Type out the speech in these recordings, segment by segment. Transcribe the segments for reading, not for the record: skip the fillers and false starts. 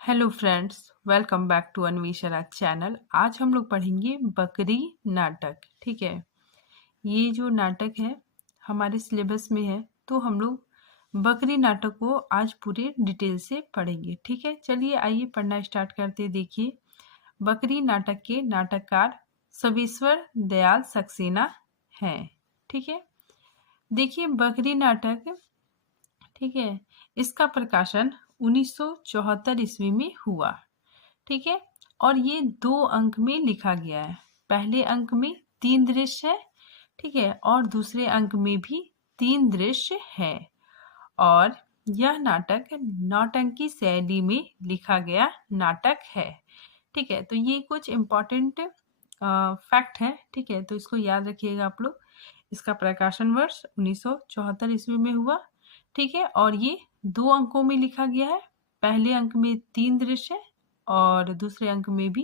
Hello friends, welcome back to Anveshara channel. आज हम लोग पढ़ेंगे बकरी नाटक। ठीक है, ये जो नाटक है हमारे सिलेबस में है, तो हम लोग बकरी नाटक को आज पूरे डिटेल से पढ़ेंगे। ठीक है, चलिए आइए पढ़ना स्टार्ट करते। देखिए, बकरी नाटक के नाटककार सवेश्वर दयाल सक्सेना हैं। ठीक है, देखिए बकरी नाटक, ठीक है, इसका प्रकाशन 1974 ईस्वी में हुआ। ठीक है, और ये 2 अंक में लिखा गया है। पहले अंक में 3 दृश्य है, ठीक है, और दूसरे अंक में भी 3 दृश्य है। और यह नाटक नौटंकी शैली में लिखा गया नाटक है। ठीक है, तो ये कुछ इम्पोर्टेंट फैक्ट है। ठीक है, तो इसको याद रखिएगा आप लोग। इसका प्रकाशन वर्ष 1974 ईस्वी में हुआ। ठीक है, और ये 2 अंकों में लिखा गया है। पहले अंक में 3 दृश्य और दूसरे अंक में भी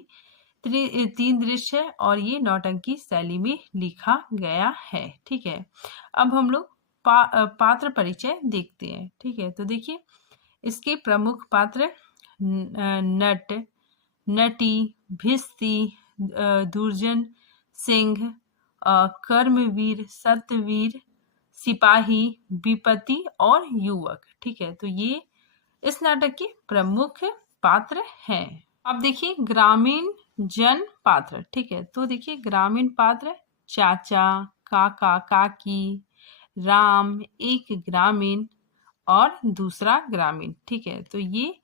3 दृश्य है, और ये नौटंकी शैली में लिखा गया है। ठीक है, अब हम लोग पात्र परिचय देखते हैं। ठीक है, तो देखिए इसके प्रमुख पात्र नट, नटी, भिस्ती, दुर्जन सिंह, कर्मवीर, सत्यवीर, सिपाही, विपत्ति और युवक। ठीक है, तो ये इस नाटक के प्रमुख पात्र हैं। अब देखिए ग्रामीण जन पात्र। ठीक है, तो देखिए ग्रामीण पात्र चाचा, काका, काकी, राम, एक ग्रामीण और दूसरा ग्रामीण। ठीक है, तो ये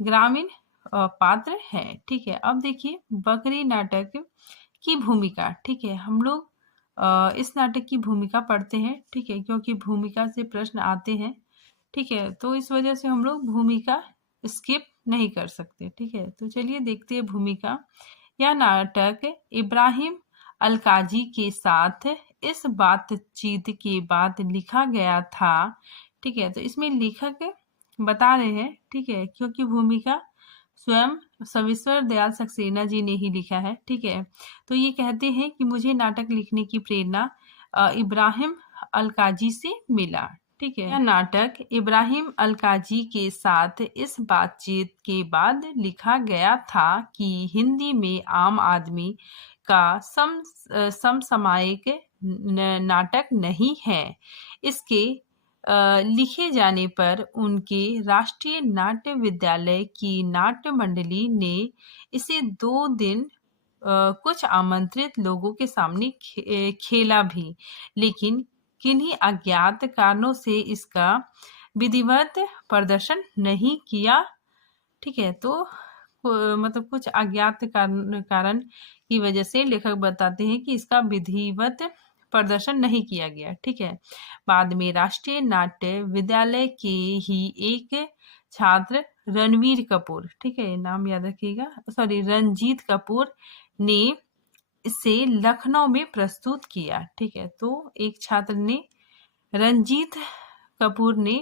ग्रामीण पात्र है। ठीक है, अब देखिए बकरी नाटक की भूमिका। ठीक है, हम लोग इस नाटक की भूमिका पढ़ते हैं। ठीक है, क्योंकि भूमिका से प्रश्न आते हैं। ठीक है, तो इस वजह से हम लोग भूमिका स्किप नहीं कर सकते। ठीक है, तो चलिए देखते हैं भूमिका। यह नाटक इब्राहिम अलकाजी के साथ इस बातचीत के बाद लिखा गया था। ठीक है, तो इसमें लेखक बता रहे हैं। ठीक है, क्योंकि भूमिका स्वयं सवेश्वर दयाल सक्सेना जी ने ही लिखा है। ठीक है, तो ये कहते हैं कि मुझे नाटक लिखने की प्रेरणा इब्राहिम अलकाजी से मिला। ठीक है, यह नाटक इब्राहिम अलकाजी के साथ इस बातचीत के बाद लिखा गया था कि हिंदी में आम आदमी का समसामयिक नाटक नहीं है। इसके लिखे जाने पर उनके राष्ट्रीय नाट्य विद्यालय की नाट्य मंडली ने इसे 2 दिन कुछ आमंत्रित लोगों के सामने खेला भी, लेकिन किन्हीं अज्ञात कारणों से इसका विधिवत प्रदर्शन नहीं किया। ठीक है, तो मतलब कुछ अज्ञात कारण की वजह से लेखक बताते हैं कि इसका विधिवत प्रदर्शन नहीं किया गया। ठीक है, बाद में राष्ट्रीय नाट्य विद्यालय के ही एक छात्र रणवीर कपूर, ठीक है, नाम याद रखिएगा, सॉरी, रंजीत कपूर ने इसे लखनऊ में प्रस्तुत किया। ठीक है, तो एक छात्र ने, रंजीत कपूर ने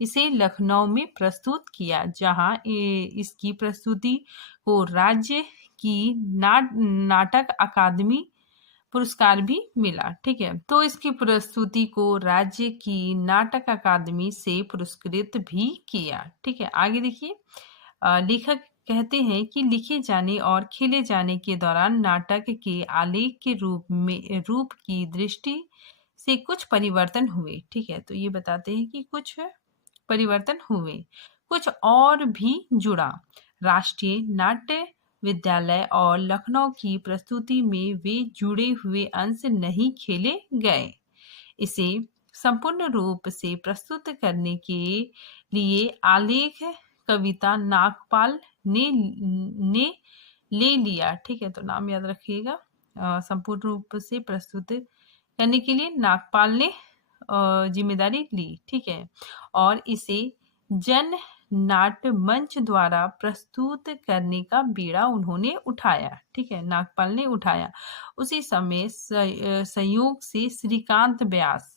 इसे लखनऊ में प्रस्तुत किया, जहां इसकी प्रस्तुति को राज्य की नाटक अकादमी पुरस्कार भी मिला। ठीक है, तो इसकी प्रस्तुति को राज्य की नाटक अकादमी से पुरस्कृत भी किया। ठीक है, आगे देखिए, लेखक कहते हैं कि लिखे जाने और खेले जाने के दौरान नाटक के आलेख के रूप की दृष्टि से कुछ परिवर्तन हुए। ठीक है, तो ये बताते हैं कि कुछ परिवर्तन हुए, कुछ और भी जुड़ा। राष्ट्रीय नाट्य विद्यालय और लखनऊ की प्रस्तुति में वे जुड़े हुए अंश नहीं खेले गए। इसे संपूर्ण रूप से प्रस्तुत करने के लिए आलेख कविता नागपाल ने ले लिया। ठीक है, तो नाम याद रखिएगा। संपूर्ण रूप से प्रस्तुत करने के लिए नागपाल ने जिम्मेदारी ली। ठीक है, और इसे जन नाट्य मंच द्वारा प्रस्तुत करने का बीड़ा उन्होंने उठाया। ठीक है, नागपाल ने उठाया। उसी समय संयोग से श्रीकांत व्यास,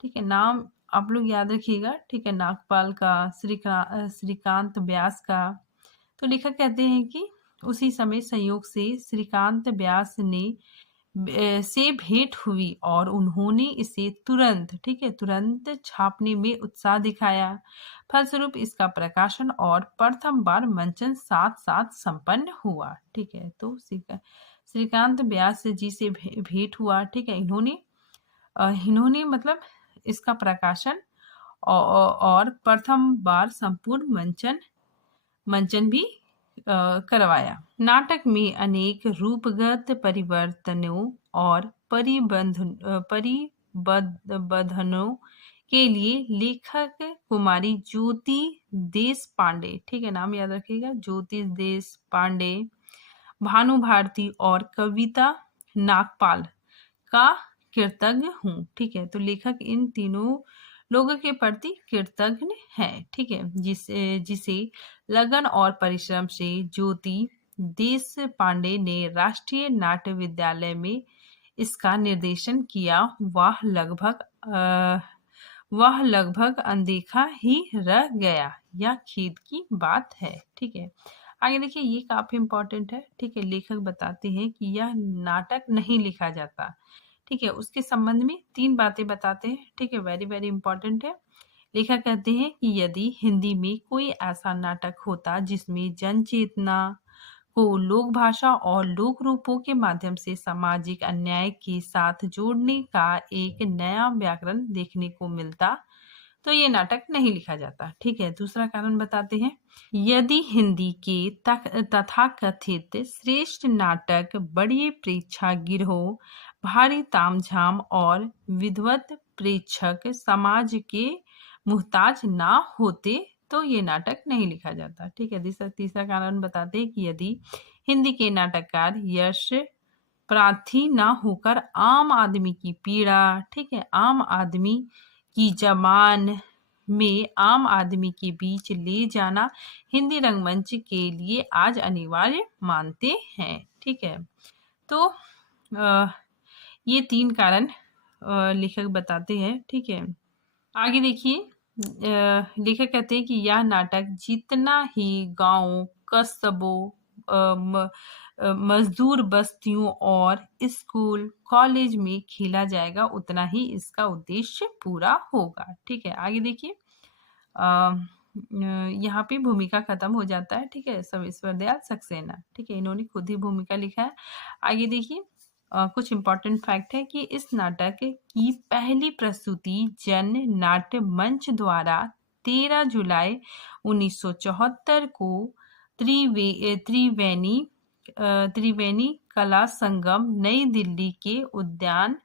ठीक है, नाम आप लोग याद रखिएगा। ठीक है, नागपाल का, श्रीकांत व्यास का। तो लेखक कहते हैं कि उसी समय संयोग से श्रीकांत व्यास ने से भेंट हुई और उन्होंने इसे तुरंत, ठीक है, तुरंत छापने में उत्साह दिखाया। फलस्वरूप इसका प्रकाशन और प्रथम बार मंचन साथ साथ संपन्न हुआ। ठीक है, तो श्रीकांत व्यास जी से भेंट हुआ। ठीक है, इन्होंने मतलब इसका प्रकाशन और प्रथम बार संपूर्ण मंचन भी करवाया। नाटक में अनेक रूपगत परिवर्तनों और परिबद्धनों के लिए लेखक कुमारी ज्योति देश पांडे, ठीक है, नाम याद रखिएगा, ज्योति देश पांडे, भानु भारती और कविता नागपाल का कृतज्ञ हूँ। ठीक है, तो लेखक इन तीनों लोगों के प्रति कृतज्ञ है। ठीक है, जिसे लगन और परिश्रम से ज्योति देश पांडे ने राष्ट्रीय नाट्य विद्यालय में इसका निर्देशन किया। वह लगभग अनदेखा ही रह गया। यह खेद की बात है। ठीक है, आगे देखिए, ये काफी इंपॉर्टेंट है। ठीक है, लेखक बताते हैं कि यह नाटक नहीं लिखा जाता। ठीक है, उसके संबंध में 3 बातें बताते हैं। ठीक है, वेरी वेरी इंपॉर्टेंट है। लेखक कहते हैं कि यदि हिंदी में कोई ऐसा नाटक होता जिसमें जन चेतना को लोक भाषा और लोक रूपों के माध्यम से सामाजिक अन्याय के साथ जोड़ने का एक नया व्याकरण देखने को मिलता, तो ये नाटक नहीं लिखा जाता। ठीक है, दूसरा कारण बताते हैं, यदि हिंदी के तथाकथित श्रेष्ठ नाटक बड़े प्रेक्षागृहों, भारी तामझाम और विद्वत प्रेक्षक समाज के मुहताज ना होते तो ये नाटक नहीं लिखा जाता। ठीक है, तीसरा कारण बताते हैं कि यदि हिंदी के नाटककार यश प्रार्थी ना होकर आम आदमी की पीड़ा, ठीक है, आम आदमी की जबान में आम आदमी के बीच ले जाना हिंदी रंगमंच के लिए आज अनिवार्य मानते हैं। ठीक है, तो ये 3 कारण लेखक बताते हैं। ठीक है, आगे देखिए, लेखक कहते हैं कि यह नाटक जितना ही गांवों, कस्बों, मजदूर बस्तियों और स्कूल कॉलेज में खेला जाएगा उतना ही इसका उद्देश्य पूरा होगा। ठीक है, आगे देखिए, यहाँ पे भूमिका खत्म हो जाता है। ठीक है, सर्वेश्वर दयाल सक्सेना, ठीक है, इन्होंने खुद ही भूमिका लिखा है। आगे देखिए, कुछ इम्पोर्टेंट फैक्ट है कि इस नाटक की पहली प्रस्तुति जन नाट्य मंच द्वारा 13 जुलाई 1974 को त्रिवेणी कला संगम नई दिल्ली के उद्यान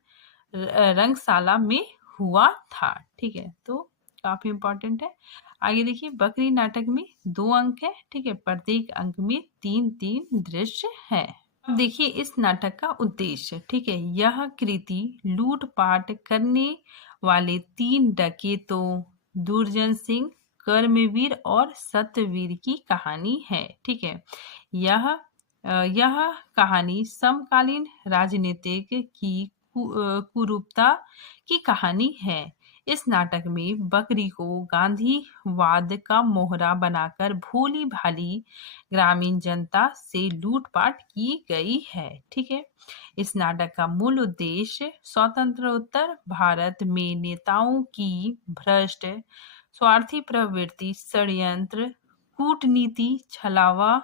रंगशाला में हुआ था। ठीक है, तो काफी इम्पोर्टेंट है। आगे देखिए, बकरी नाटक में 2 अंक है। ठीक है, प्रत्येक अंक में 3-3 दृश्य है। अब देखिए इस नाटक का उद्देश्य। ठीक है, यह कृति लूटपाट करने वाले 3 डकैतों दुर्जन सिंह, कर्मवीर और सत्यवीर की कहानी है। ठीक है, यह कहानी समकालीन राजनीतिक की कुरूपता की कहानी है। इस नाटक में बकरी को गांधीवाद का मोहरा बनाकर भोली भाली ग्रामीण जनता से लूटपाट की गई है। ठीक है, इस नाटक का मूल उद्देश्य स्वतंत्रोत्तर भारत में नेताओं की भ्रष्ट स्वार्थी प्रवृत्ति, षड्यंत्र, कूटनीति, छलावा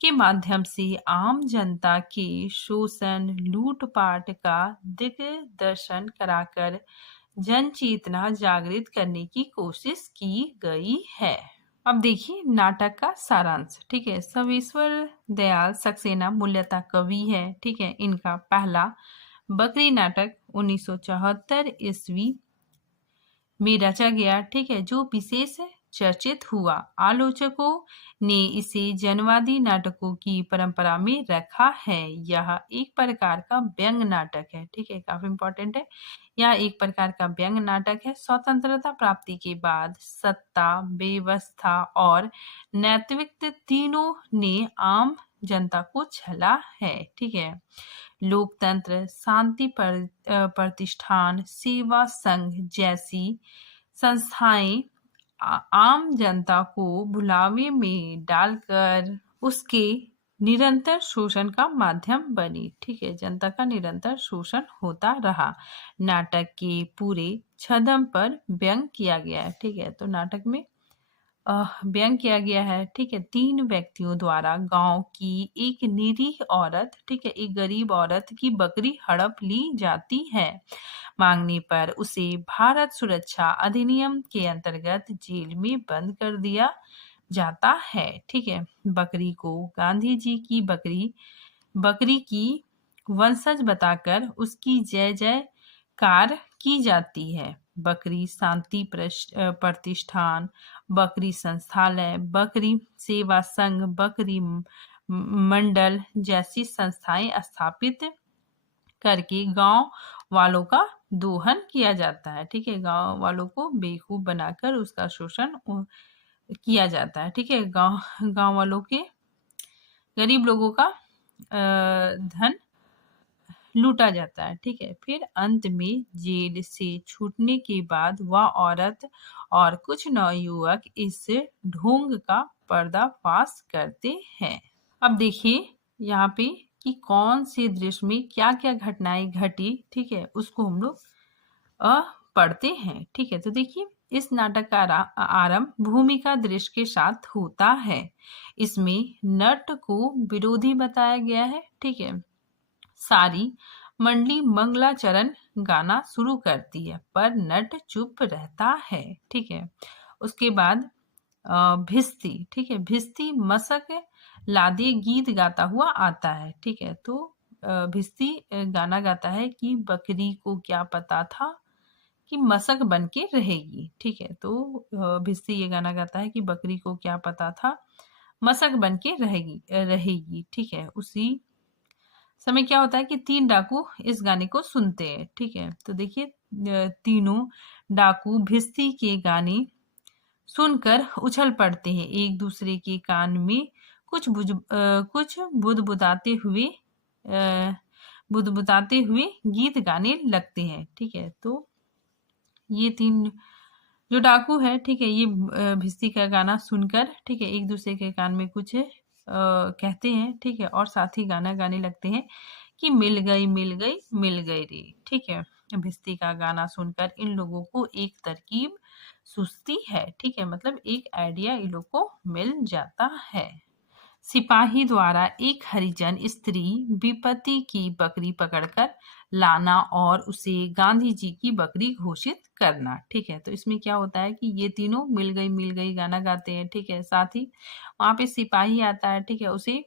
के माध्यम से आम जनता के शोषण, लूटपाट का दिग्दर्शन कराकर जन चेतना जागृत करने की कोशिश की गई है। अब देखिए नाटक का सारांश। ठीक है, सर्वेश्वर दयाल सक्सेना मूल्यतः कवि है। ठीक है, इनका पहला बकरी नाटक 1974 ईस्वी में रचा गया। ठीक है, जो विशेष चर्चित हुआ। आलोचकों ने इसे जनवादी नाटकों की परंपरा में रखा है। यह एक प्रकार का व्यंग नाटक है। ठीक है, काफी इंपॉर्टेंट है। यह एक प्रकार का व्यंग नाटक है। स्वतंत्रता प्राप्ति के बाद सत्ता, व्यवस्था और नैतिकता तीनों ने आम जनता को छला है। ठीक है, लोकतंत्र, शांति प्रतिष्ठान, सेवा संघ जैसी संस्थाएं आम जनता को भुलावे में डालकर उसके निरंतर शोषण का माध्यम बनी। ठीक है, जनता का निरंतर शोषण होता रहा। नाटक के पूरे छदम पर व्यंग किया गया है। ठीक है, तो नाटक में व्यंग किया गया है। ठीक है, 3 व्यक्तियों द्वारा गांव की एक निरीह औरत, ठीक है, एक गरीब औरत की बकरी हड़प ली जाती है। मांगने पर उसे भारत सुरक्षा अधिनियम के अंतर्गत जेल में बंद कर दिया जाता है। ठीक है, बकरी को गांधी जी की बकरी की वंशज बताकर उसकी जय जयकार की जाती है। बकरी शांति प्रतिष्ठान, बकरी संस्थालय, बकरी सेवा संघ, बकरी मंडल जैसी संस्थाएं स्थापित करके गांव वालों का दोहन किया जाता है। ठीक है, गांव वालों को बेवकूफ बनाकर उसका शोषण किया जाता है। ठीक है, गांव वालों के गरीब लोगों का धन लूटा जाता है। ठीक है, फिर अंत में जेल से छूटने के बाद वह औरत और कुछ नवयुवक इस ढोंग का पर्दाफाश करते हैं। अब देखिए यहाँ पे कि कौन से दृश्य में क्या क्या घटनाएं घटी। ठीक है, उसको हम लोग पढ़ते हैं। ठीक है, तो देखिए इस नाटक का आरंभ भूमिका दृश्य के साथ होता है। इसमें नट को विरोधी बताया गया है। ठीक है, सारी मंडली मंगलाचरण गाना शुरू करती है पर नट चुप रहता है। ठीक है, उसके बाद भिस्ती, ठीक है, भिस्ती मशक लादे गीत गाता हुआ आता है। ठीक है, तो भिस्ती गाना गाता है कि बकरी को क्या पता था कि मशक बन के रहेगी। ठीक है, तो भिस्ती ये गाना गाता है कि बकरी को क्या पता था मशक बन के रहेगी। ठीक है, उसी समय क्या होता है कि 3 डाकू इस गाने को सुनते हैं। ठीक है, तो देखिए तीनों डाकू भिस्ती के गाने सुनकर उछल पड़ते हैं, एक दूसरे के कान में कुछ बुदबुदाते हुए गीत गाने लगते हैं। ठीक है, तो ये 3 जो डाकू है, ठीक है, ये भिस्ती का गाना सुनकर, ठीक है, एक दूसरे के कान में कुछ कहते हैं। ठीक है, और साथ ही गाना गाने लगते हैं कि मिल गई मिल गई मिल गई रे। ठीक है, भिस्ती का गाना सुनकर इन लोगों को एक तरकीब सुझती है। ठीक है, मतलब एक आइडिया इन लोग को मिल जाता है। सिपाही द्वारा एक हरिजन स्त्री विपत्ति की बकरी पकड़कर लाना और उसे गांधी जी की बकरी घोषित करना। ठीक है, तो इसमें क्या होता है कि ये तीनों मिल गई गाना गाते हैं। ठीक है, साथ ही वहां पे सिपाही आता है। ठीक है, उसे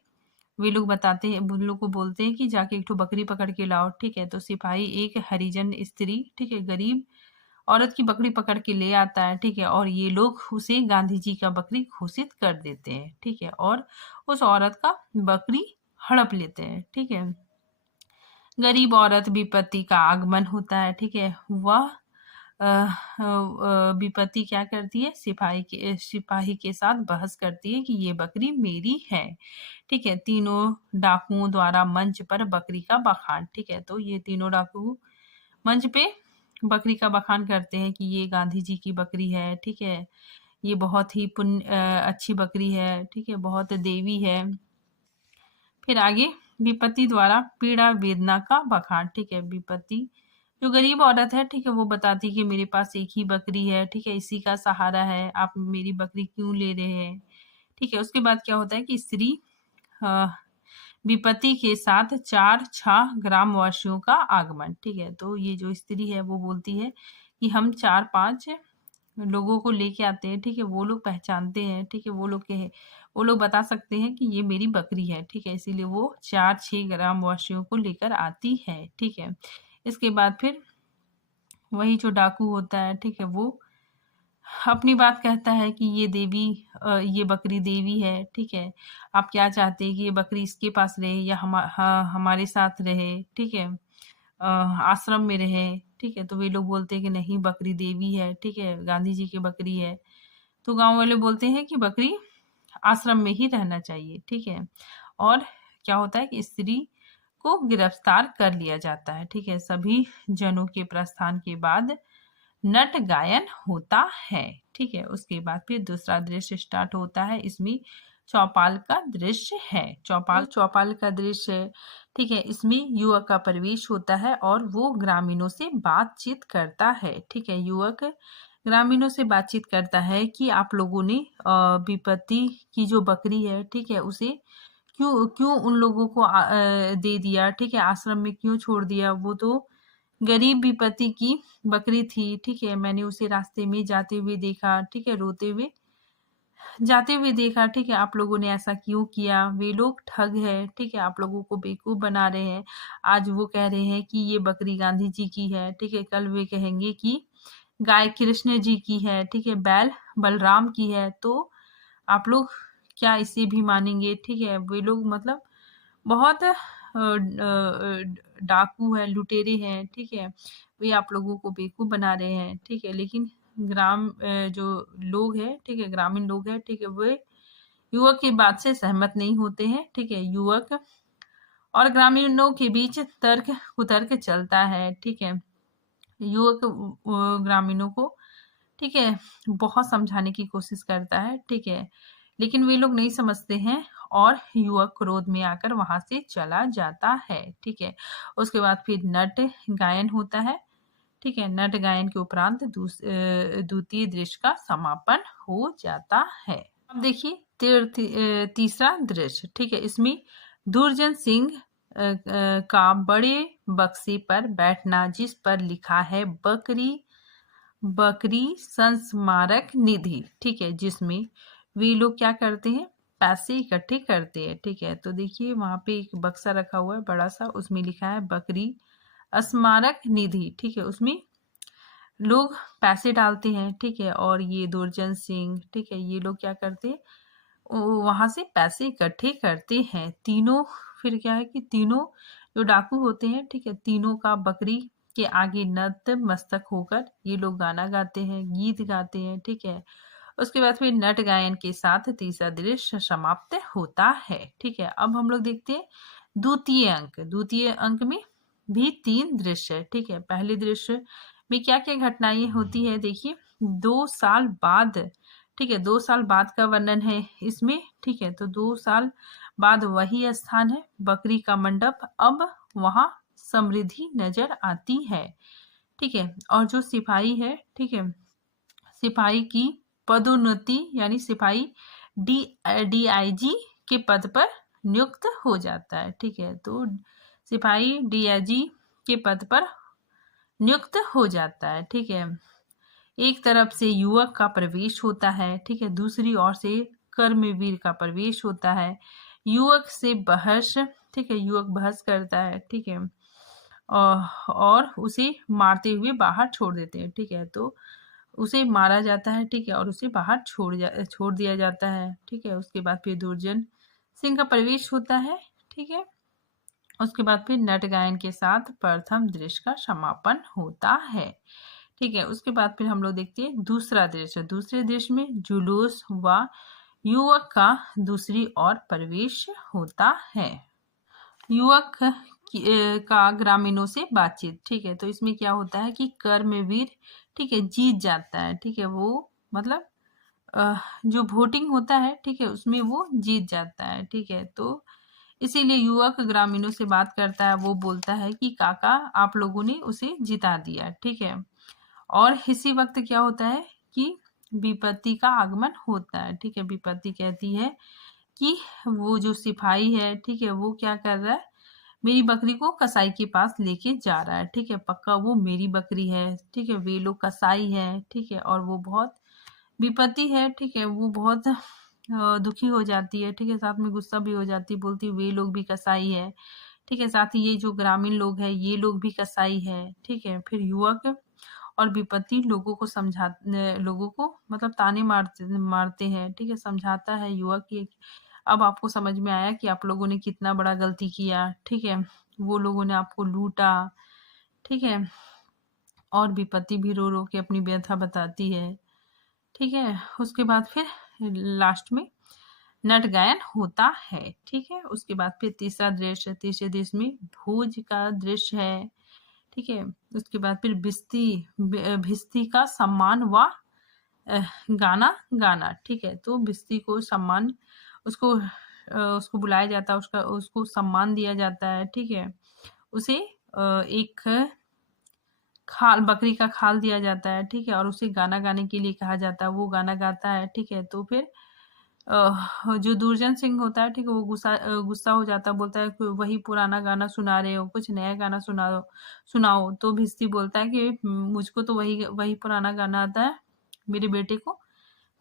वे लोग बताते हैं, उन लोग को बोलते हैं कि जाके एक ठो बकरी पकड़ के लाओ। ठीक है, तो सिपाही एक हरिजन स्त्री, ठीक है, गरीब औरत की बकरी पकड़ के ले आता है। ठीक है, और ये लोग उसे गांधी जी का बकरी घोषित कर देते हैं। ठीक है, और उस औरत का बकरी हड़प लेते हैं। ठीक है, गरीब औरत विपत्ति का आगमन होता है। ठीक है, वह विपत्ति क्या करती है, सिपाही के साथ बहस करती है कि ये बकरी मेरी है। ठीक है, तीनों डाकुओं द्वारा मंच पर बकरी का बखान। ठीक है, तो ये तीनों डाकू मंच पे बकरी का बखान करते हैं कि ये गांधी जी की बकरी है। ठीक है, ये बहुत ही अच्छी बकरी है। ठीक है, बहुत देवी है। फिर आगे विपत्ति द्वारा पीड़ा वेदना का बखान। ठीक है, विपत्ति जो गरीब औरत है, ठीक है, वो बताती कि मेरे पास एक ही बकरी है। ठीक है, इसी का सहारा है, आप मेरी बकरी क्यों ले रहे हैं। ठीक है, उसके बाद क्या होता है कि स्त्री विपत्ति के साथ 4 ग्रामवासियों का आगमन। ठीक है, तो ये जो स्त्री है वो बोलती है कि हम 4-5 लोगों को लेके आते हैं। ठीक है, वो लोग पहचानते हैं। ठीक है, वो लोग बता सकते हैं कि ये मेरी बकरी है। ठीक है, इसीलिए वो 4-6 ग्रामवासियों को लेकर आती है। ठीक है, इसके बाद फिर वही जो डाकू होता है, ठीक है, वो अपनी बात कहता है कि ये बकरी देवी है। ठीक है, आप क्या चाहते हैं कि ये बकरी इसके पास रहे या हमारे साथ रहे। ठीक है, आश्रम में रहे। ठीक है, तो वे लोग बोलते हैं कि नहीं, बकरी देवी है। ठीक है, गांधी जी की बकरी है। तो गांव वाले बोलते हैं कि बकरी आश्रम में ही रहना चाहिए। ठीक है, और क्या होता है कि स्त्री को गिरफ्तार कर लिया जाता है। ठीक है, सभी जनों के प्रस्थान के बाद नट गायन होता है। ठीक है, उसके बाद फिर दूसरा दृश्य स्टार्ट होता है। इसमें चौपाल का दृश्य है। चौपाल का दृश्य है, ठीक है। इसमें युवक का प्रवेश होता है और वो ग्रामीणों से बातचीत करता है, ठीक है। युवक ग्रामीणों से बातचीत करता है कि आप लोगों ने विपत्ति की जो बकरी है, ठीक है, उसे क्यों क्यों उन लोगों को दे दिया, ठीक है, आश्रम में क्यों छोड़ दिया। वो तो गरीब विपत्ति की बकरी थी, ठीक है। मैंने उसे रास्ते में जाते हुए देखा, ठीक है, रोते हुए जाते हुए देखा, ठीक है। आप लोगों ने ऐसा क्यों किया? वे लोग ठग है, ठीक है, आप लोगों को बेवकूफ बना रहे हैं। आज वो कह रहे हैं कि ये बकरी गांधी जी की है, ठीक है, कल वे कहेंगे कि गाय कृष्ण जी की है, ठीक है, बैल बलराम की है। तो आप लोग क्या इसे भी मानेंगे? ठीक है, वे लोग मतलब बहुत डाकू है, लुटेरे हैं, ठीक है। वे आप लोगों को बेवकूफ बना रहे हैं, ठीक है। लेकिन जो लोग हैं, ठीक है, ग्रामीण लोग हैं, ठीक है, वे युवक की बात से सहमत नहीं होते हैं, ठीक है। युवक और ग्रामीणों के बीच तर्क कुतर्क चलता है, ठीक है। युवक ग्रामीणों को, ठीक है, बहुत समझाने की कोशिश करता है, ठीक है, लेकिन वे लोग नहीं समझते हैं और युवक क्रोध में आकर वहां से चला जाता है, ठीक है। उसके बाद फिर नट गायन होता है, ठीक है। नट गायन के उपरांत द्वितीय दृश्य का समापन हो जाता है। अब देखिए तीसरा दृश्य, ठीक है। इसमें दुर्जन सिंह का बड़े बक्से पर बैठना, जिस पर लिखा है बकरी संस्मारक निधि, ठीक है, जिसमें वे लोग क्या करते हैं? पैसे इकट्ठे करते हैं, ठीक है। तो देखिए वहां पे एक बक्सा रखा हुआ है बड़ा सा, उसमें लिखा है बकरी स्मारक निधि, ठीक है। उसमें लोग पैसे डालते हैं, ठीक है। और ये दुर्जन सिंह, ठीक है, ये लोग क्या करते हैं? वहां से पैसे इकट्ठे करते हैं। तीनों फिर क्या है कि तीनों जो डाकू होते हैं, ठीक है, तीनों का बकरी के आगे नत मस्तक होकर ये लोग गाना गाते हैं, गीत गाते हैं, ठीक है। उसके बाद फिर नट गायन के साथ तीसरा दृश्य समाप्त होता है, ठीक है। अब हम लोग देखते हैं द्वितीय अंक में भी 3 दृश्य है, ठीक है। पहले दृश्य में क्या क्या घटनाएं होती है, देखिए 2 साल बाद, ठीक है, 2 साल बाद का वर्णन है इसमें, ठीक है। तो 2 साल बाद वही स्थान है, बकरी का मंडप, अब वहां समृद्धि नजर आती है, ठीक है। और जो सिपाही है, ठीक है, सिपाही की पदोन्नति यानी सिपाही डीआईजी के पद पर नियुक्त हो जाता है, ठीक है। तो सिपाही डीआईजी के पद पर नियुक्त हो जाता है, ठीक है। एक तरफ से युवक का प्रवेश होता है, ठीक है, दूसरी ओर से कर्मवीर का प्रवेश होता है। युवक से बहस, ठीक है, युवक बहस करता है, ठीक है, और उसे मारते हुए बाहर छोड़ देते हैं, ठीक है। तो उसे मारा जाता है, ठीक है, और उसे बाहर छोड़ दिया जाता है, ठीक है। उसके बाद फिर दुर्जन सिंह का प्रवेश होता है, ठीक है। उसके बाद फिर नट गायन के साथ प्रथम दृश्य का समापन होता है, ठीक है। उसके बाद फिर हम लोग देखते हैं दूसरा दृश्य। दूसरे दृश्य में जुलूस व युवक का दूसरी ओर प्रवेश होता है। युवक का ग्रामीणों से बातचीत, ठीक है। तो इसमें क्या होता है कि कर्मवीर, ठीक है, जीत जाता है, ठीक है। वो मतलब जो वोटिंग होता है, ठीक है, उसमें वो जीत जाता है, ठीक है। तो इसीलिए युवक ग्रामीणों से बात करता है, वो बोलता है कि काका आप लोगों ने उसे जिता दिया, ठीक है। और इसी वक्त क्या होता है कि विपत्ति का आगमन होता है, ठीक है। विपत्ति कहती है कि वो जो सिपाही है, ठीक है, वो क्या कर रहा है? मेरी बकरी को कसाई के पास लेके जा रहा है, ठीक है, पक्का वो मेरी बकरी है, ठीक है। वे लोग कसाई है, ठीक है, और वो बहुत विपत्ति है, ठीक है, वो बहुत दुखी हो जाती है, ठीक है, साथ में गुस्सा भी हो जाती है, बोलती है वे लोग भी कसाई है, ठीक है। साथ ही ये जो ग्रामीण लोग है ये लोग भी कसाई है, ठीक है। फिर युवक और विपत्ति लोगों को मतलब ताने मारते हैं, ठीक है। समझाता है युवक कि अब आपको समझ में आया कि आप लोगों ने कितना बड़ा गलती किया, ठीक है, वो लोगों ने आपको लूटा, ठीक है। और विपत्ति भी रो रो के अपनी व्यथा बताती है, ठीक है। उसके बाद फिर लास्ट में नट गायन होता है, ठीक है। उसके बाद फिर तीसरे दृश्य में भोज का दृश्य है, ठीक है। उसके बाद फिर भिस्ती का सम्मान व गाना गाना, ठीक है। तो भिस्ती को सम्मान उसको बुलाया जाता है, उसको सम्मान दिया जाता है, ठीक है। उसे एक खाल, बकरी का खाल दिया जाता है, ठीक है, और उसे गाना गाने के लिए कहा जाता है, वो गाना गाता है, ठीक है। तो फिर जो दुर्जन सिंह होता है, ठीक है, वो गुस्सा हो जाता है, बोलता है कि वही पुराना गाना सुना रहे हो, कुछ नया गाना सुनाओ। तो भिस्ती बोलता है कि मुझको तो वही वही पुराना गाना आता है, मेरे बेटे को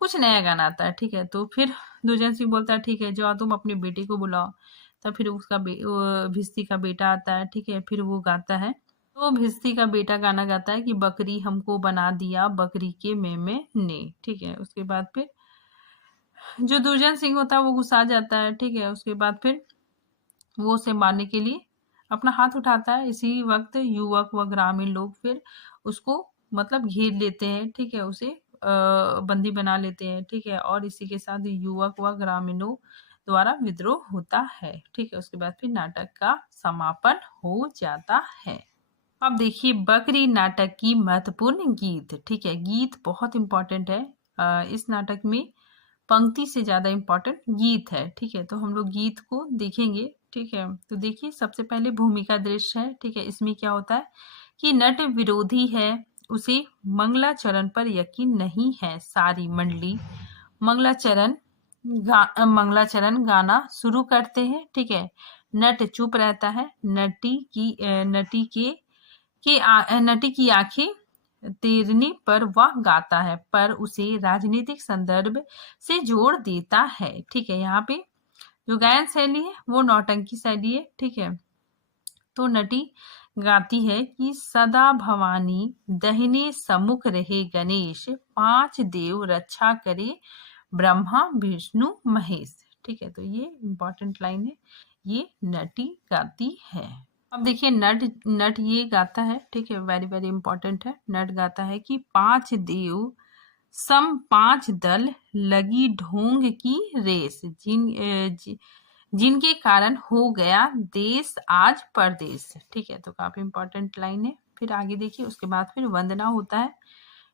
कुछ नया गाना आता है, ठीक है। तो फिर दुर्जन सिंह बोलता है ठीक है, जाओ तुम अपने बेटे को बुलाओ। तब फिर भिस्ती का बेटा आता है, ठीक है, फिर वो गाता है। तो भिस्ती का बेटा गाना गाता है कि बकरी हमको बना दिया बकरी के मेमे ने, ठीक है। उसके बाद फिर जो दुर्जन सिंह होता है वो गुस्सा जाता है, ठीक है। उसके बाद फिर वो उसे मारने के लिए अपना हाथ उठाता है। इसी वक्त युवक व ग्रामीण लोग फिर उसको मतलब घेर लेते हैं, ठीक है, उसे बंदी बना लेते हैं, ठीक है। और इसी के साथ युवक व ग्रामीणों द्वारा विद्रोह होता है, ठीक है। उसके बाद फिर नाटक का समापन हो जाता है। अब देखिए बकरी नाटक की महत्वपूर्ण गीत, ठीक है। गीत बहुत इंपॉर्टेंट है। इस नाटक में पंक्ति से ज्यादा इंपॉर्टेंट गीत है, ठीक है। तो हम लोग गीत को देखेंगे, ठीक है। तो देखिए सबसे पहले भूमिका दृश्य है, ठीक है। इसमें क्या होता है कि नट विरोधी है, उसे मंगलाचरण पर यकीन नहीं है। सारी मंडली मंगलाचरण मंगलाचरण गाना शुरू करते हैं, ठीक है। नट चुप रहता है। नटी की आंखें तेरने पर वह गाता है, पर उसे राजनीतिक संदर्भ से जोड़ देता है, ठीक है। यहाँ पे जो गायन शैली है वो नौटंकी शैली है, ठीक है। तो नटी गाती है कि सदा भवानी दहिने सम्मुख रहे गणेश, 5 देव रक्षा करे ब्रह्मा विष्णु महेश, ठीक है। तो ये इंपॉर्टेंट लाइन है, ये नटी गाती है। अब देखिए नट ये गाता है, ठीक है, वेरी वेरी इंपॉर्टेंट है। नट गाता है कि 5 देव सम 5 दल लगी ढोंग की रेस, जिनके कारण हो गया देश आज परदेश, ठीक है। तो काफी इंपॉर्टेंट लाइन है। फिर आगे देखिए उसके बाद फिर वंदना होता है,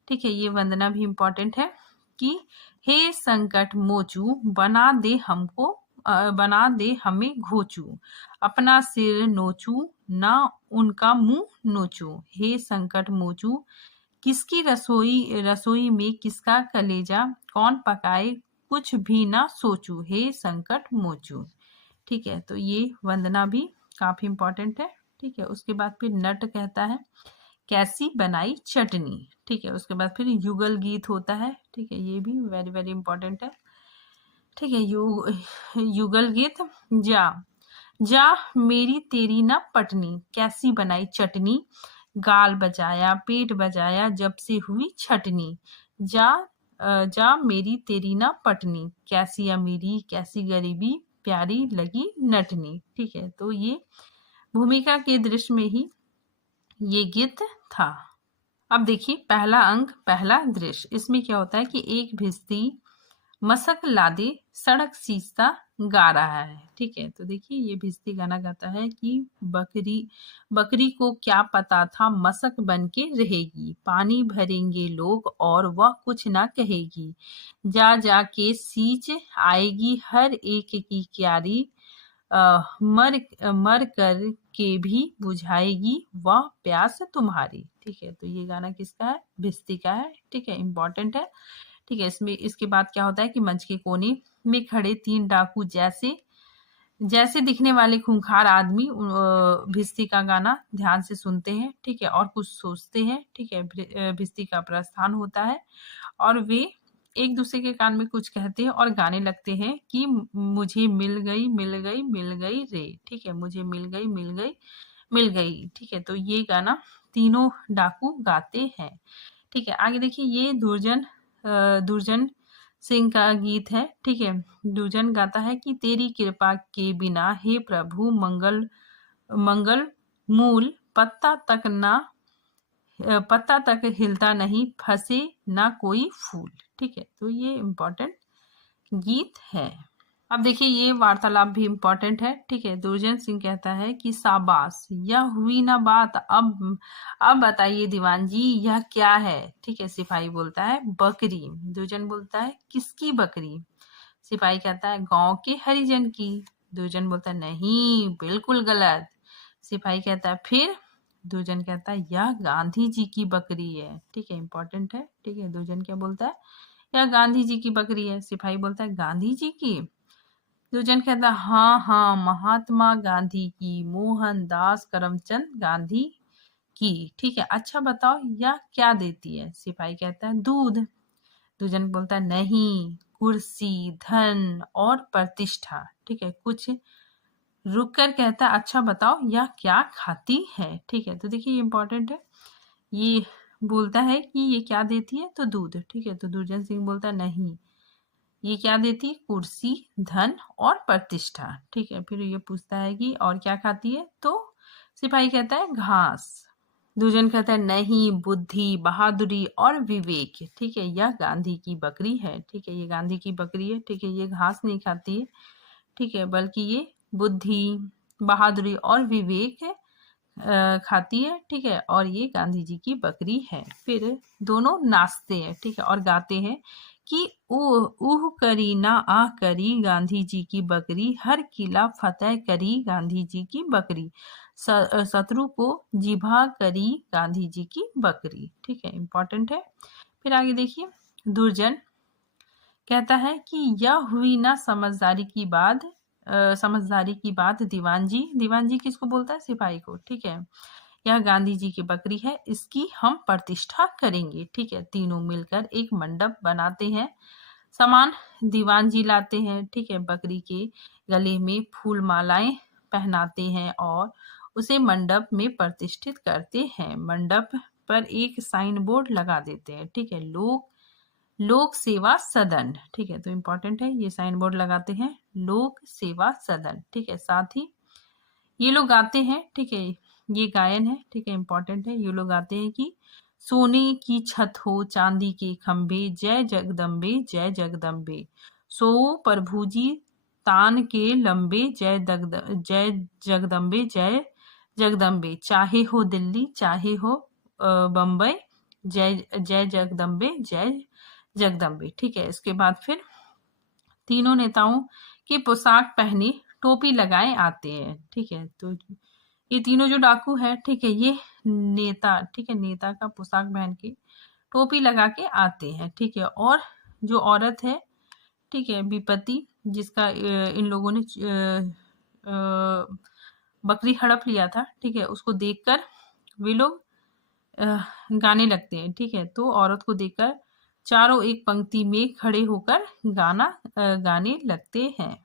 ठीक है। ये वंदना भी इंपॉर्टेंट है कि हे संकट मोचू बना दे हमें घोचू, अपना सिर नोचू ना उनका मुंह नोचू। हे संकट मोचू किसकी रसोई में किसका कलेजा, कौन पकाए कुछ भी ना सोचू, हे संकट मोचू, ठीक है। तो ये वंदना भी काफी इंपॉर्टेंट है, ठीक है। उसके बाद फिर नट कहता है कैसी बनाई चटनी, ठीक है। उसके बाद फिर युगल गीत होता है, ठीक है। ये भी वेरी वेरी इंपॉर्टेंट है, ठीक है। युगल गीत जा जा मेरी तेरी ना पटनी, कैसी बनाई चटनी, गाल बजाया पेट बजाया जब से हुई छटनी, जा मेरी तेरी ना पटनी, कैसी अमीरी कैसी गरीबी प्यारी लगी नटनी, ठीक है। तो ये भूमिका के दृश्य में ही ये गीत था। अब देखिए पहला अंक पहला दृश्य, इसमें क्या होता है कि एक भिस्ती मशक लादे सड़क सीसता गा रहा है, ठीक है। तो देखिए ये भिस्ती गाना गाता है कि बकरी को क्या पता था मशक बन के रहेगी, पानी भरेंगे लोग और वह कुछ ना कहेगी, जा जा के सींच आएगी हर एक की क्यारी, मर कर के भी बुझाएगी वह प्यास तुम्हारी, ठीक है। तो ये गाना किसका है, भिस्ती का है, ठीक है, इंपॉर्टेंट है, ठीक है। इसमें इसके बाद क्या होता है कि मंच के कोने में खड़े 3 डाकू जैसे दिखने वाले खूंखार आदमी भिस्ती का गाना ध्यान से सुनते हैं, ठीक है, और कुछ सोचते हैं, ठीक है। भिस्ती का प्रस्थान होता है और वे एक दूसरे के कान में कुछ कहते हैं और गाने लगते हैं कि मुझे मिल गई रे, ठीक है, मुझे मिल गई, ठीक है। तो ये गाना तीनों डाकू गाते हैं, ठीक है। आगे देखिए ये दुर्जन सिंह का गीत है, ठीक है। दुर्जन गाता है कि तेरी कृपा के बिना हे प्रभु मंगल मूल पत्ता तक हिलता नहीं, फंसे ना कोई फूल, ठीक है। तो ये इम्पोर्टेंट गीत है। अब देखिए ये वार्तालाप भी इम्पोर्टेंट है, ठीक है। दुर्जन सिंह कहता है कि शाबाश यह हुई ना बात, अब बताइए दीवान जी यह क्या है, ठीक है। सिपाही बोलता है बकरी। दुर्जन बोलता है किसकी बकरी। सिपाही कहता है गांव के हरिजन की। दुर्जन बोलता है नहीं, बिल्कुल गलत। सिपाही कहता है फिर? दुर्जन कहता है यह गांधी जी की बकरी है। ठीक है, इंपॉर्टेंट है। ठीक है, दुर्जन क्या बोलता है? यह गांधी जी की बकरी है। सिपाही बोलता है गांधी जी की? दुर्जन कहता है हाँ हाँ, महात्मा गांधी की, मोहनदास करमचंद गांधी की। ठीक है, अच्छा बताओ यह क्या देती है? सिपाही कहता है दूध। दुर्जन बोलता है नहीं, कुर्सी, धन और प्रतिष्ठा। ठीक है, कुछ रुक कर कहता है अच्छा बताओ यह क्या खाती है? ठीक है, तो देखिए ये इंपॉर्टेंट है। ये बोलता है कि ये क्या देती है? तो दूध। ठीक है, तो दुर्जन सिंह बोलता है नहीं, ये क्या देती है? कुर्सी, धन और प्रतिष्ठा। ठीक है, फिर ये पूछता है कि और क्या खाती है? तो सिपाही कहता है घास। दुर्जन कहता है नहीं, बुद्धि, बहादुरी और विवेक। ठीक है, यह गांधी की बकरी है। ठीक है, ये गांधी की बकरी है। ठीक है, ये घास नहीं खाती है। ठीक है, बल्कि ये बुद्धि, बहादुरी और विवेक खाती है। ठीक है, और ये गांधी जी की बकरी है। फिर दोनों नाचते हैं। ठीक है, और गाते हैं कि ऊह करी ना आह करी गांधी जी की बकरी, हर किला फतेह करी गांधी जी की बकरी, शत्रु को जिभा करी गांधी जी की बकरी। ठीक है, इंपॉर्टेंट है। फिर आगे देखिए, दुर्जन कहता है कि यह हुई ना समझदारी की बात, समझदारी की बात दीवान जी। दीवान जी किसको बोलता है? सिपाही को। ठीक है, यह गांधी जी की बकरी है, इसकी हम प्रतिष्ठा करेंगे। ठीक है, तीनों मिलकर एक मंडप बनाते हैं, सामान दीवान जी लाते हैं। ठीक है, बकरी के गले में फूल मालाएं पहनाते हैं और उसे मंडप में प्रतिष्ठित करते हैं। मंडप पर एक साइन बोर्ड लगा देते हैं। ठीक है, लोक सेवा सदन। ठीक है, तो इम्पोर्टेंट है, ये साइन बोर्ड लगाते हैं, लोक सेवा सदन। ठीक है, साथ ही ये लोग गाते हैं। ठीक है, ये गायन है। ठीक है, इम्पोर्टेंट है। ये लोग गाते हैं कि सोने की छत हो, चांदी के खंभे, जय जगदम्बे जय जगदम्बे, सो प्रभु जी तान के लंबे, जय जगदम्बे जय जगदम्बे, चाहे हो दिल्ली चाहे हो बम्बई, जय जय जगदम्बे जय जगदम्बे। ठीक है, इसके बाद फिर तीनों नेताओं की पोशाक पहने, टोपी लगाए आते हैं। ठीक है, तो ये तीनों जो डाकू है, ठीक है, ये नेता, ठीक है, नेता का पोशाक पहन के टोपी लगा के आते हैं। ठीक है, और जो औरत है, ठीक है, विपत्ति, जिसका इन लोगों ने बकरी हड़प लिया था। ठीक है, उसको देखकर वे लोग गाने लगते हैं। ठीक है, तो औरत को देखकर चारों एक पंक्ति में खड़े होकर गाने लगते हैं।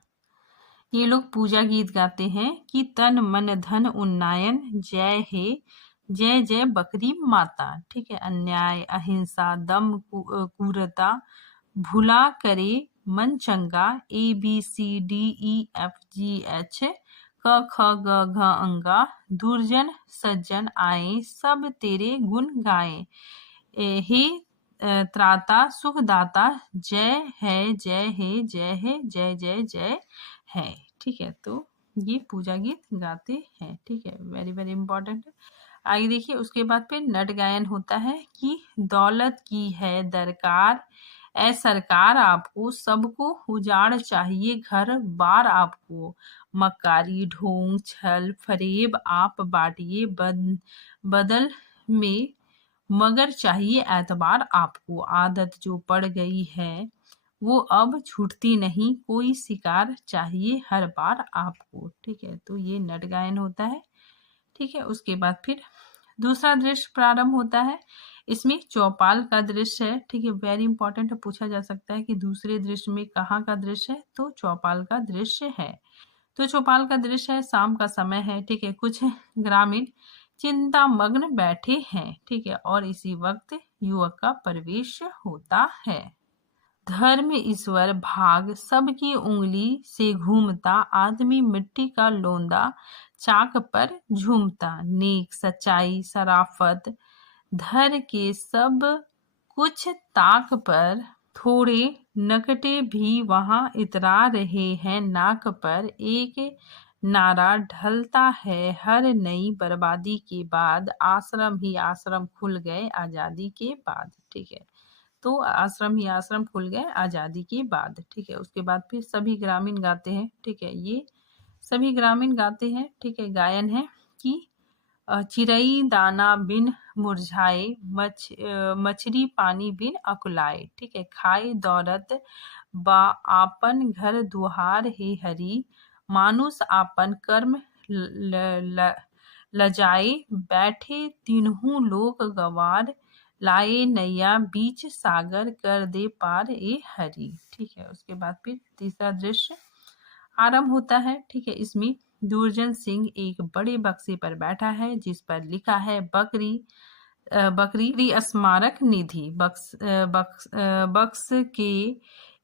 ये लोग पूजा गीत गाते हैं कि तन मन धन उन्नयन, जय हे जय जय बकरी माता। ठीक है, अन्याय, अहिंसा, दम, क्रूरता भुला करे मन चंगा, ABCDEFGH, क ख ग घ अंगा, दुर्जन सज्जन आए सब तेरे गुण गाए, हे त्राता सुखदाता, जय है जय हे जय है जय जय जय है। ठीक है, तो ये पूजा गीत गाते हैं। ठीक है, वेरी वेरी इंपॉर्टेंट है। आगे देखिए, उसके बाद फिर नट गायन होता है कि दौलत की है दरकार, ऐ सरकार आपको सबको उजाड़ चाहिए घर बार आपको, मक्कारी ढोंग छल फरेब आप बाटिए बदल में, मगर चाहिए एतबार आपको, आदत जो पड़ गई है वो अब छूटती नहीं, कोई शिकार चाहिए हर बार आपको। ठीक है, तो ये नट गायन होता है। ठीक है, उसके बाद फिर दूसरा दृश्य प्रारंभ होता है। इसमें चौपाल का दृश्य है। ठीक है, वेरी इंपॉर्टेंट है, पूछा जा सकता है कि दूसरे दृश्य में कहाँ का दृश्य है? तो चौपाल का दृश्य है। तो चौपाल का दृश्य है, शाम का समय है। ठीक है, कुछ ग्रामीण चिंता मग्न बैठे हैं। ठीक है, और इसी वक्त युवक का प्रवेश होता है। धर्म ईश्वर भाग सबकी उंगली से घूमता, आदमी मिट्टी का लोंदा चाक पर झूमता, नेक सच्चाई सराफत धर के सब कुछ ताक पर, थोड़े नकटे भी वहां इतरा रहे हैं नाक पर, एक नारा ढलता है हर नई बर्बादी के बाद, आश्रम ही आश्रम खुल गए आजादी के बाद। ठीक है, तो आश्रम ही आश्रम खुल गए आज़ादी के बाद। ठीक है, उसके बाद फिर सभी ग्रामीण गाते हैं। ठीक है, ये सभी ग्रामीण गाते हैं। ठीक है, गायन है कि चिरई दाना बिन मुरझाए, मछरी पानी बिन अकुलाए। ठीक है, खाए दौलत बा आपन घर दुहार हे हरि, मानुष आपन कर्म लजाए, बैठे तीनहु लोक गवार, लाए नैया बीच सागर कर दे पार ए हरि। ठीक है, उसके बाद फिर तीसरा दृश्य आरंभ होता है। ठीक है, इसमें दुर्जन सिंह एक बड़े बक्से पर बैठा है जिस पर लिखा है बकरी स्मारक निधि। बक्स के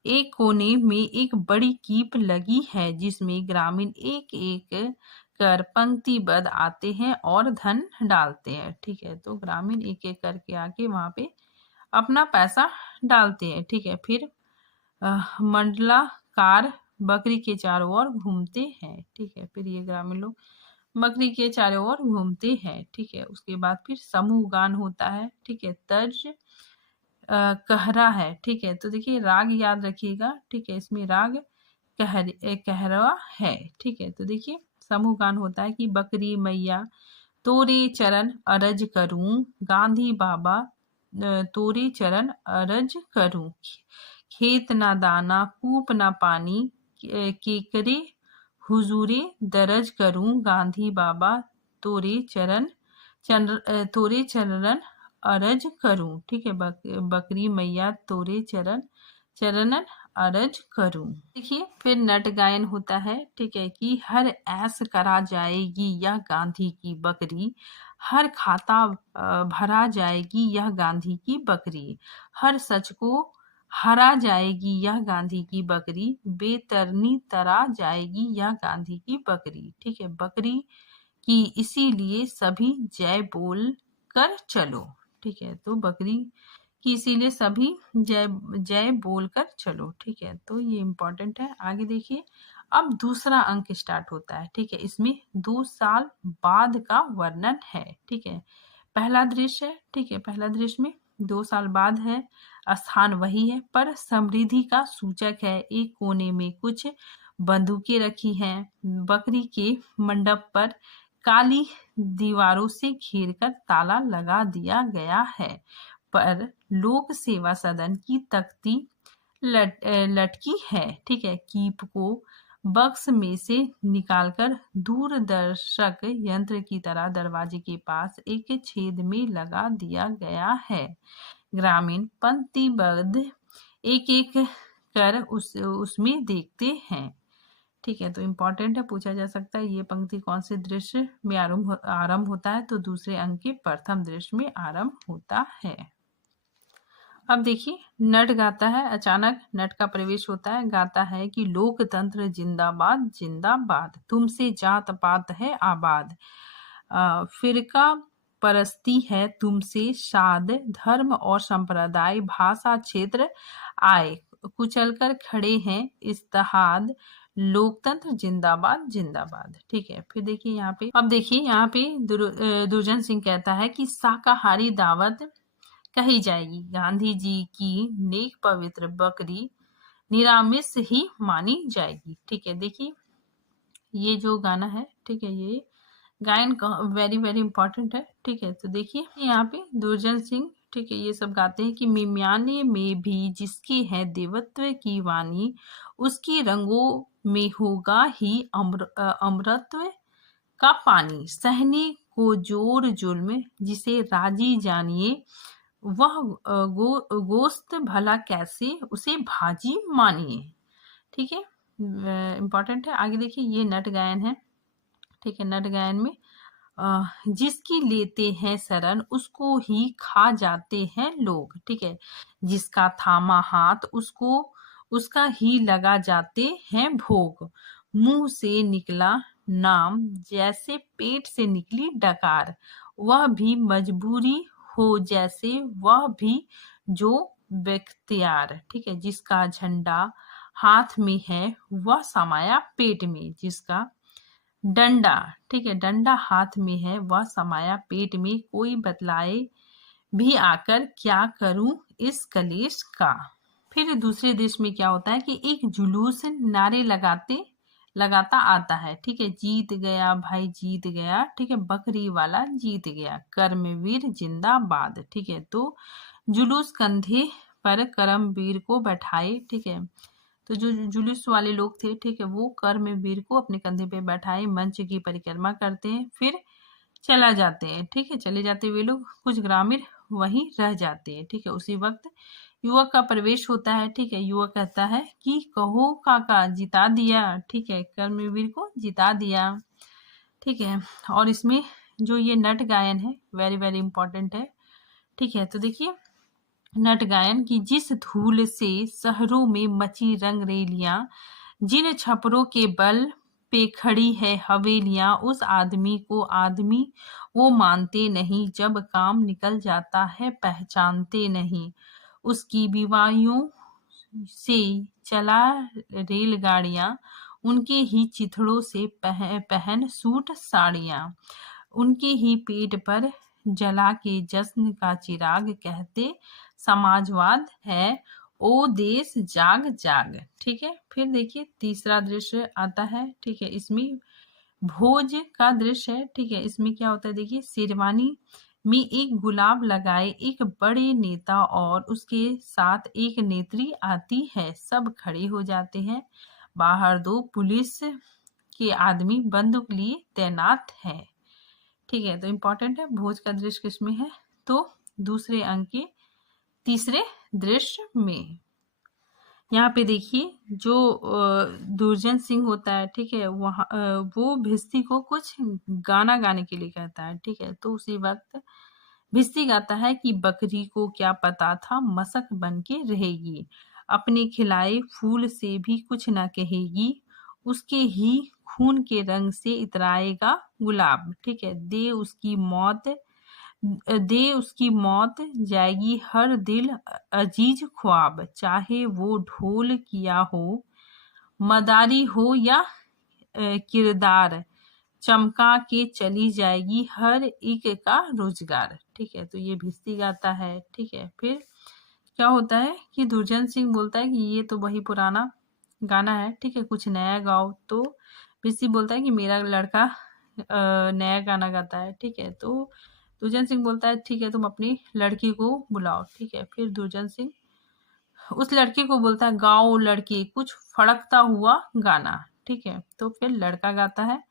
एक कोने में एक बड़ी कीप लगी है जिसमें ग्रामीण एक एक कर पंक्तिबद्ध आते हैं और धन डालते हैं। ठीक है, तो ग्रामीण एक एक करके आके वहां पे अपना पैसा डालते हैं। ठीक है, फिर मंडलाकार बकरी के चारों ओर घूमते हैं। ठीक है, फिर ये ग्रामीण लोग बकरी के चारों ओर घूमते हैं। ठीक है, उसके बाद फिर समूह गान होता है। ठीक है, तर्ज कहरा है। ठीक है, तो देखिए राग याद रखिएगा। ठीक है, इसमें राग कहरवा है। ठीक है, तो देखिए समूह गान होता है कि बकरी मैया तोरे चरण अरज करूं, गांधी बाबा तोरे चरण अरज करूं, खेत ना दाना कूप ना पानी, केकरे हुजूरे दरज करूं, गांधी बाबा तोरे चरण अरज करूं। ठीक है, बकरी मैया तोरे चरण अरज करूं। देखिए फिर नट गायन होता है। ठीक है, कि हर ऐस करा जाएगी यह गांधी की बकरी, हर खाता भरा जाएगी यह गांधी की बकरी, हर सच को हरा जाएगी यह गांधी की बकरी, बेतरनी तरा जाएगी यह गांधी की बकरी। ठीक है, बकरी की इसीलिए सभी जय बोल कर चलो। ठीक है, तो बकरी कि इसीलिए सभी जय जय बोलकर चलो। ठीक है, तो ये इम्पोर्टेंट है। आगे देखिए, अब दूसरा अंक स्टार्ट होता है। ठीक है, इसमें 2 साल बाद का वर्णन है। ठीक है, पहला दृश्य है। ठीक है, पहला दृश्य में 2 साल बाद है, स्थान वही है पर समृद्धि का सूचक है। एक कोने में कुछ बंदूकें रखी हैं, बकरी के मंडप पर काली दीवारों से घेरकर ताला लगा दिया गया है, पर लोक सेवा सदन की तख्ती लटकी है। ठीक है, कीप को बक्स में से निकालकर दूरदर्शक यंत्र की तरह दरवाजे के पास एक छेद में लगा दिया गया है। ग्रामीण पंक्तिबद्ध एक एक कर उसमें देखते हैं। ठीक है, तो इम्पोर्टेंट है, पूछा जा सकता है ये पंक्ति कौन से दृश्य में आरंभ होता है, तो दूसरे अंक के प्रथम दृश्य में आरंभ होता है। अब देखिए नट गाता है, अचानक नट का प्रवेश होता है, गाता है कि लोकतंत्र जिंदाबाद जिंदाबाद, तुमसे जात पात है आबाद, फिरका परस्ती है तुमसे शाद, धर्म और संप्रदाय भाषा क्षेत्र आए कुचलकर खड़े हैं इस्तेहाद, लोकतंत्र जिंदाबाद जिंदाबाद। ठीक है, फिर देखिए यहाँ पे, अब देखिए यहाँ पे दुर्जन सिंह कहता है कि शाकाहारी दावत कही जाएगी, गांधी जी की नेक पवित्र बकरी निरामिष ही मानी जाएगी। ठीक है, देखिए ये जो गाना है, ठीक है, ये गायन वेरी वेरी इंपॉर्टेंट है। ठीक है, तो देखिए यहाँ पे दुर्जन सिंह, ठीक है, ये सब गाते हैं कि मिमियाने में भी जिसके है देवत्व की वाणी, उसकी रंगों में होगा ही अमृतत्व का पानी, सहने को जोर जुल्म जिसे राजी जानिए, वह गोश्त भला कैसे उसे भाजी मानिए। ठीक है, इम्पोर्टेंट है। आगे देखिए ये नट गायन है। ठीक है, नट गायन में जिसकी लेते हैं शरण उसको ही खा जाते हैं लोग। ठीक है, जिसका थामा हाथ उसको उसका ही लगा जाते हैं भोग, मुंह से निकला नाम जैसे पेट से निकली डकार, वह भी मजबूरी हो जैसे वह भी जो बख्तियार। ठीक है, जिसका झंडा हाथ में है वह समाया पेट में, जिसका डंडा, ठीक है, डंडा हाथ में है वह समाया पेट में, कोई बतलाए भी आकर क्या करूं इस कलेश का। फिर दूसरे देश में क्या होता है कि एक जुलूस नारे लगाता आता है, ठीक है। जीत गया भाई जीत गया, ठीक है, बकरी वाला जीत गया, कर्मवीर जिंदाबाद, ठीक है। तो जुलूस कंधे पर कर्मवीर को बैठाए, ठीक है। तो जो जुलूस वाले लोग थे, ठीक है, वो कर्मवीर को अपने कंधे पे बैठाए मंच की परिक्रमा करते हैं, फिर चला जाते हैं, ठीक है। चले जाते हुए लोग, कुछ ग्रामीण वहीं रह जाते हैं, ठीक है। उसी वक्त युवक का प्रवेश होता है, ठीक है। युवक कहता है कि कहो काका जिता दिया, ठीक है, कर्मवीर को जिता दिया, ठीक है। और इसमें जो ये नट गायन है वेरी वेरी इंपॉर्टेंट है, ठीक है। तो देखिए नट गायन की जिस धूल से शहरों में मची रंग रेलियां, जिन छपरों के बल पे खड़ी है हवेलियां, उस आदमी को आदमी वो मानते नहीं, जब काम निकल जाता है पहचानते नहीं। उसकी बीमारियों से चला रेलगाड़ियां, उनके ही चिथड़ों से पहन सूट साड़ियां, उनके ही पेट पर जला के जश्न का चिराग, कहते समाजवाद है ओ देश जाग जाग, ठीक है। फिर देखिए तीसरा दृश्य आता है, ठीक है। इसमें भोज का दृश्य है, ठीक है। इसमें क्या होता है देखिए, शेरवानी में एक गुलाब लगाए एक बड़े नेता और उसके साथ एक नेत्री आती है, सब खड़े हो जाते हैं, बाहर दो पुलिस के आदमी बंदूक लिए तैनात है, ठीक है। तो इम्पोर्टेंट है भोज का दृश्य किसमें है, तो दूसरे अंक के तीसरे दृश्य में। यहाँ पे देखिए जो दुर्जन सिंह होता है, ठीक है, वहाँ वो भिस्ती को कुछ गाना गाने के लिए कहता है, ठीक है। तो उसी वक्त भिस्ती गाता है कि बकरी को क्या पता था मशक बन के रहेगी, अपने खिलाए फूल से भी कुछ ना कहेगी, उसके ही खून के रंग से इतराएगा गुलाब, ठीक है। दे उसकी मौत जाएगी हर दिल अजीज ख्वाब, चाहे वो ढोल किया हो मदारी हो या किरदार, चमका के चली जाएगी हर एक का रोजगार, ठीक है। तो ये भिस्ती गाता है, ठीक है। फिर क्या होता है कि दुर्जन सिंह बोलता है कि ये तो वही पुराना गाना है, ठीक है, कुछ नया गाओ। तो भिस्ती बोलता है कि मेरा लड़का नया गाना गाता है, ठीक है। तो दुर्जन सिंह बोलता है ठीक है तुम अपनी लड़की को बुलाओ, ठीक है। फिर दुर्जन सिंह उस लड़के को बोलता है गाओ लड़की कुछ फड़कता हुआ गाना, ठीक है। तो फिर लड़का गाता है,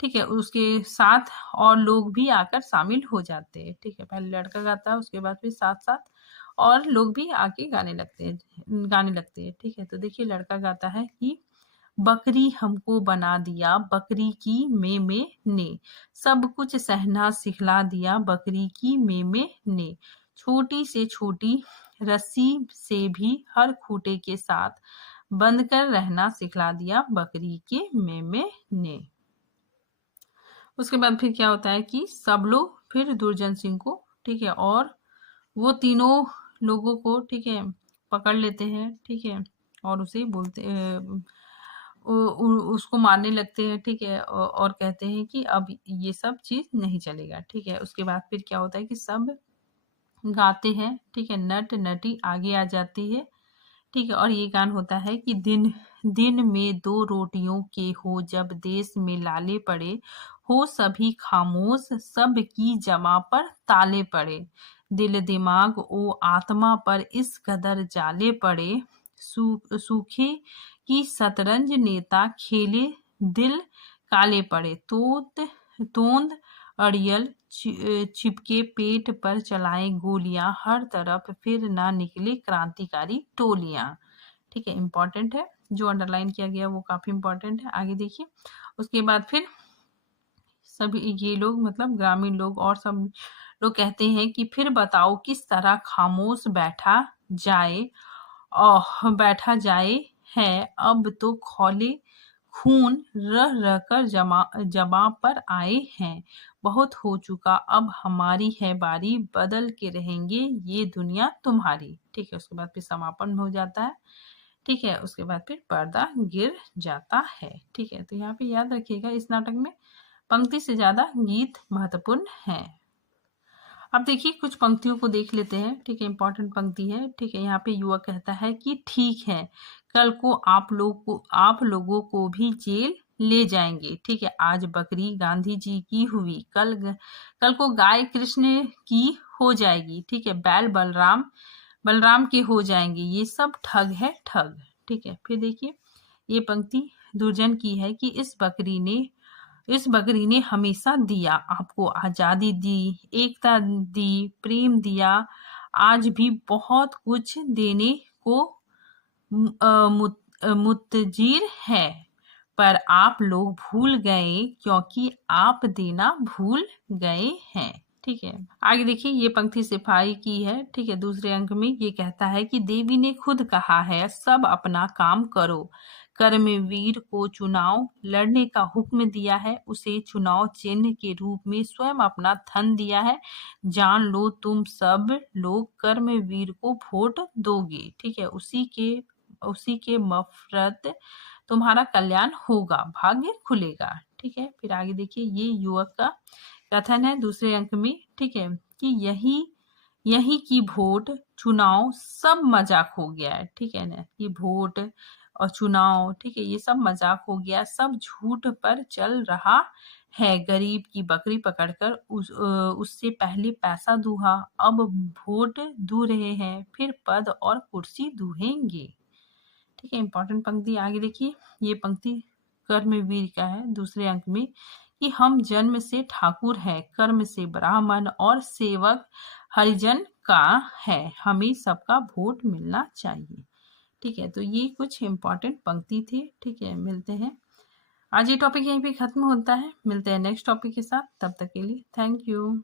ठीक है, उसके साथ और लोग भी आकर शामिल हो जाते हैं, ठीक है। पहले लड़का गाता है, उसके बाद फिर साथ साथ और लोग भी आके गाने लगते हैं, ठीक है। तो देखिए लड़का गाता है कि बकरी हमको बना दिया बकरी की मेमे ने, सब कुछ सहना सिखला दिया बकरी की मेमे ने, छोटी से छोटी रस्सी से भी हर खूंटे के साथ बंद कर रहना सिखला दिया बकरी के मेमे ने। उसके बाद फिर क्या होता है कि सब लोग फिर दुर्जन सिंह को, ठीक है, और वो तीनों लोगों को, ठीक है, पकड़ लेते हैं, ठीक है, और उसे बोलते उसको मारने लगते हैं, ठीक है, और कहते हैं कि अब ये सब चीज नहीं चलेगा, ठीक है। उसके बाद फिर क्या होता है कि सब गाते हैं, ठीक है, नट नटी आगे आ जाती है, ठीक है। और ये गान होता है कि दिन दिन में दो रोटियों के हो जब देश में लाले पड़े, हो सभी खामोश सब की जमा पर ताले पड़े, दिल दिमाग ओ आत्मा पर इस कदर जाले पड़े, सूखे की शतरंज नेता खेले दिल काले पड़े, तोंद अड़ियल चिपके पेट पर चलाएं गोलियां, हर तरफ फिर ना निकले क्रांतिकारी टोलियां, ठीक है। इंपॉर्टेंट है, जो अंडरलाइन किया गया वो काफी इंपॉर्टेंट है। आगे देखिए उसके बाद फिर सभी ये लोग मतलब ग्रामीण लोग और सब लोग कहते हैं कि फिर बताओ किस तरह खामोश बैठा जाए है, अब तो खौले खून रह रहकर जमा पर आए हैं, बहुत हो चुका अब हमारी है बारी, बदल के रहेंगे ये दुनिया तुम्हारी, ठीक है। उसके बाद फिर समापन हो जाता है, ठीक है। उसके बाद फिर पर्दा गिर जाता है, ठीक है। तो यहाँ पे याद रखिएगा इस नाटक में पंक्ति से ज्यादा गीत महत्वपूर्ण है। अब देखिए कुछ पंक्तियों को देख लेते हैं, ठीक है, इंपॉर्टेंट पंक्ति है, ठीक है। यहाँ पे युवक कहता है कि ठीक है, कल को आप लोगों को भी जेल ले जाएंगे, ठीक है। आज बकरी गांधी जी की हुई, कल को गाय कृष्ण की हो जाएगी, ठीक है। बैल बलराम के हो जाएंगे, ये सब ठग है ठग, ठीक है। फिर देखिए ये पंक्ति दुर्जन की है कि इस बकरी ने हमेशा दिया, आपको आजादी दी, एकता दी, प्रेम दिया, आज भी बहुत कुछ देने को मुतजिर है, पर आप लोग भूल गए क्योंकि आप देना भूल गए हैं, ठीक है। आगे देखिए ये पंक्ति सिपाही की है, ठीक है। दूसरे अंक में ये कहता है कि देवी ने खुद कहा है सब अपना काम करो, कर्मवीर को चुनाव लड़ने का हुक्म दिया है, उसे चुनाव चिन्ह के रूप में स्वयं अपना धन दिया है, जान लो तुम सब लोग कर्मवीर को वोट दोगे, ठीक है। उसी के मफरत तुम्हारा कल्याण होगा, भाग्य खुलेगा, ठीक है। फिर आगे देखिए ये युवक का कथन है दूसरे अंक में, ठीक है, कि यही की वोट चुनाव सब मजाक हो गया है, ठीक है ना। ये वोट और चुनाव, ठीक है, ये सब मजाक हो गया, सब झूठ पर चल रहा है। गरीब की बकरी पकड़कर उससे पहले पैसा दूहा, अब वोट दू रहे हैं, फिर पद और कुर्सी दूहेंगे, ठीक है। इंपॉर्टेंट पंक्ति आगे देखिए ये पंक्ति कर्मवीर का है दूसरे अंक में, कि हम जन्म से ठाकुर हैं, कर्म से ब्राह्मण और सेवक हरिजन का है, हमें सबका वोट मिलना चाहिए, ठीक है। तो ये कुछ इंपॉर्टेंट पंक्ति थी, ठीक है। मिलते हैं, आज ये टॉपिक यहीं पे खत्म होता है, मिलते हैं नेक्स्ट टॉपिक के साथ, तब तक के लिए थैंक यू।